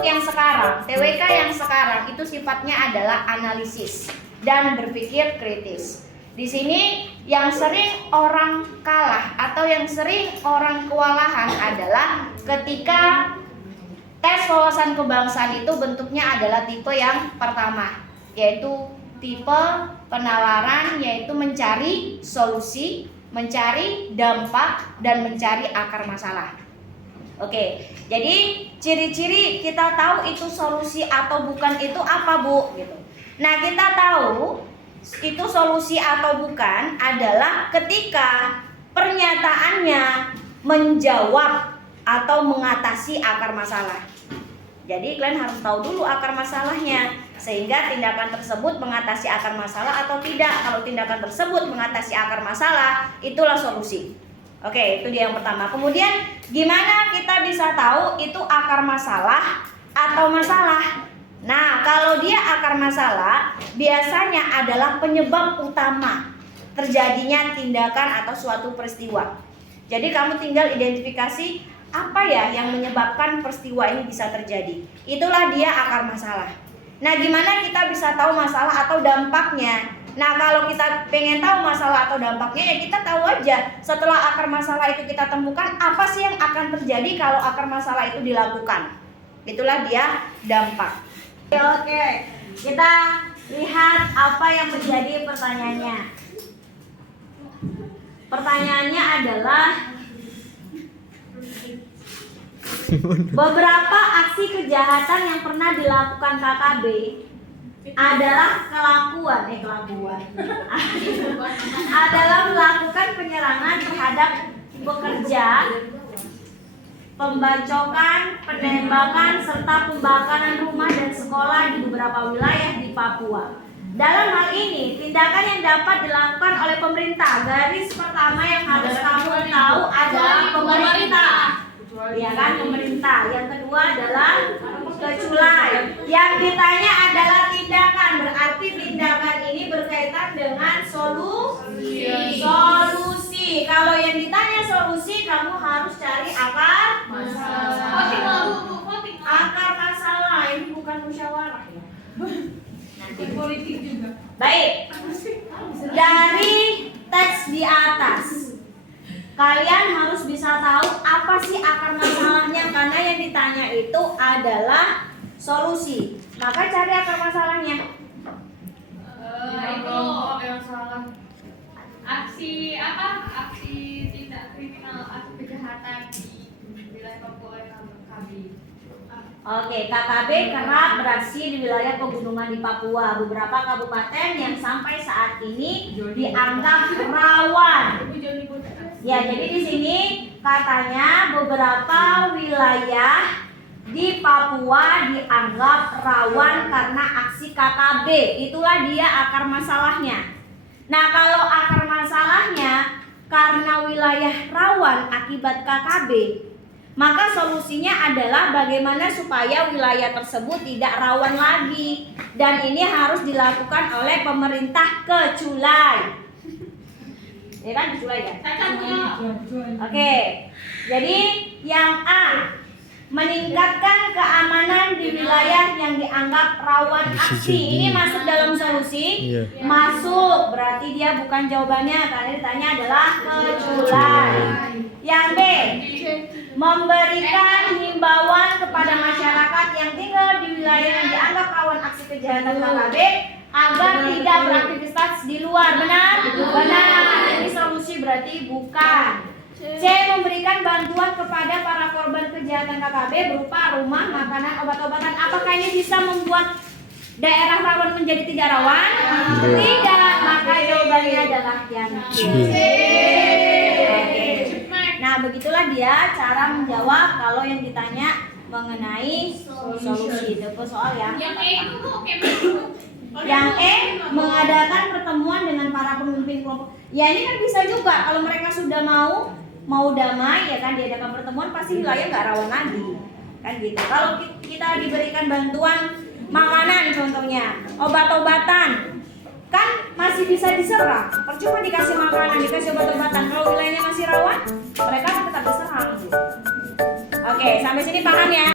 untuk yang sekarang, TWK yang sekarang itu sifatnya adalah analisis dan berpikir kritis. Di sini yang sering orang kalah atau yang sering orang kewalahan adalah ketika tes wawasan kebangsaan itu bentuknya adalah tipe yang pertama, yaitu tipe penalaran, yaitu mencari solusi, mencari dampak, dan mencari akar masalah. Oke, jadi ciri-ciri kita tahu itu solusi atau bukan itu apa, Bu? Gitu. Nah, kita tahu itu solusi atau bukan adalah ketika pernyataannya menjawab atau mengatasi akar masalah. Jadi kalian harus tahu dulu akar masalahnya, sehingga tindakan tersebut mengatasi akar masalah atau tidak. Kalau tindakan tersebut mengatasi akar masalah, itulah solusi. Oke, itu dia yang pertama. Kemudian gimana kita bisa tahu itu akar masalah atau masalah? Nah, kalau dia akar masalah, biasanya adalah penyebab utama terjadinya tindakan atau suatu peristiwa. Jadi kamu tinggal identifikasi apa ya yang menyebabkan peristiwa ini bisa terjadi. Itulah dia akar masalah. Nah, gimana kita bisa tahu masalah atau dampaknya? Nah, kalau kita pengen tahu masalah atau dampaknya, ya kita tahu aja setelah akar masalah itu kita temukan apa sih yang akan terjadi kalau akar masalah itu dilakukan. Itulah dia dampak. Oke, kita lihat apa yang menjadi pertanyaannya. Pertanyaannya adalah beberapa aksi kejahatan yang pernah dilakukan KKB adalah adalah melakukan penyerangan terhadap pekerja, pembacokan, penembakan, serta pembakaran rumah dan sekolah di beberapa wilayah di Papua. Dalam hal ini, tindakan yang dapat dilakukan oleh pemerintah. Garis pertama yang harus kamu tahu adalah pemerintah. Ya kan, pemerintah. Yang kedua adalah keculai. Yang ditanya adalah tindakan. Berarti tindakan ini berkaitan dengan solusi. Kalau yang ditanya solusi, kamu harus cari akar masalah. Akar masalah ini bukan musyawarah ya. Nanti politik juga. Baik. Dari teks di atas, kalian harus bisa tahu apa sih akar masalahnya, karena yang ditanya itu adalah solusi. Maka cari akar masalahnya. Itu yang salah. Aksi tindak kriminal atau kejahatan di wilayah Papua oleh KKB. Oke, KKB kerap beraksi di wilayah pegunungan di Papua. Beberapa kabupaten yang sampai saat ini dianggap rawan. Ya, jadi di sini katanya beberapa wilayah di Papua dianggap rawan karena aksi KKB. Itulah dia akar masalahnya. Nah, kalau akar masalahnya karena wilayah rawan akibat KKB, maka solusinya adalah bagaimana supaya wilayah tersebut tidak rawan lagi. Dan ini harus dilakukan oleh pemerintah keculai. Ya kan, keculai ya? Oke, jadi yang A, meningkatkan keamanan di wilayah yang dianggap rawan aksi. Ini masuk dalam solusi? Masuk, berarti dia bukan jawabannya, karena ditanya adalah keculai. Yang B, memberikan himbauan kepada masyarakat yang tinggal di wilayah yang dianggap rawan aksi kejahatan KKB agar tidak beraktivitas di luar. Benar? Benar. Ini solusi berarti bukan. C, memberikan bantuan kepada para korban kejahatan KKB berupa rumah, makanan, obat-obatan. Apakah ini bisa membuat daerah rawan menjadi tidak rawan? Tidak. Maka jawabannya adalah yang C. Nah, begitulah dia cara menjawab kalau yang ditanya mengenai solusi. Itu soal yang yang E, mengadakan pertemuan dengan para pemimpin kelompok. Ya, ini kan bisa juga kalau mereka sudah mau damai, ya kan, diadakan pertemuan, pasti wilayah nggak rawan lagi, kan gitu. Kalau kita diberikan bantuan makanan contohnya, obat-obatan, kan masih bisa diserang. Percuma dikasih makanan, dikasih obat-obatan, kalau wilayahnya masih rawan, mereka tetap diserang. Oke, sampai sini paham ya?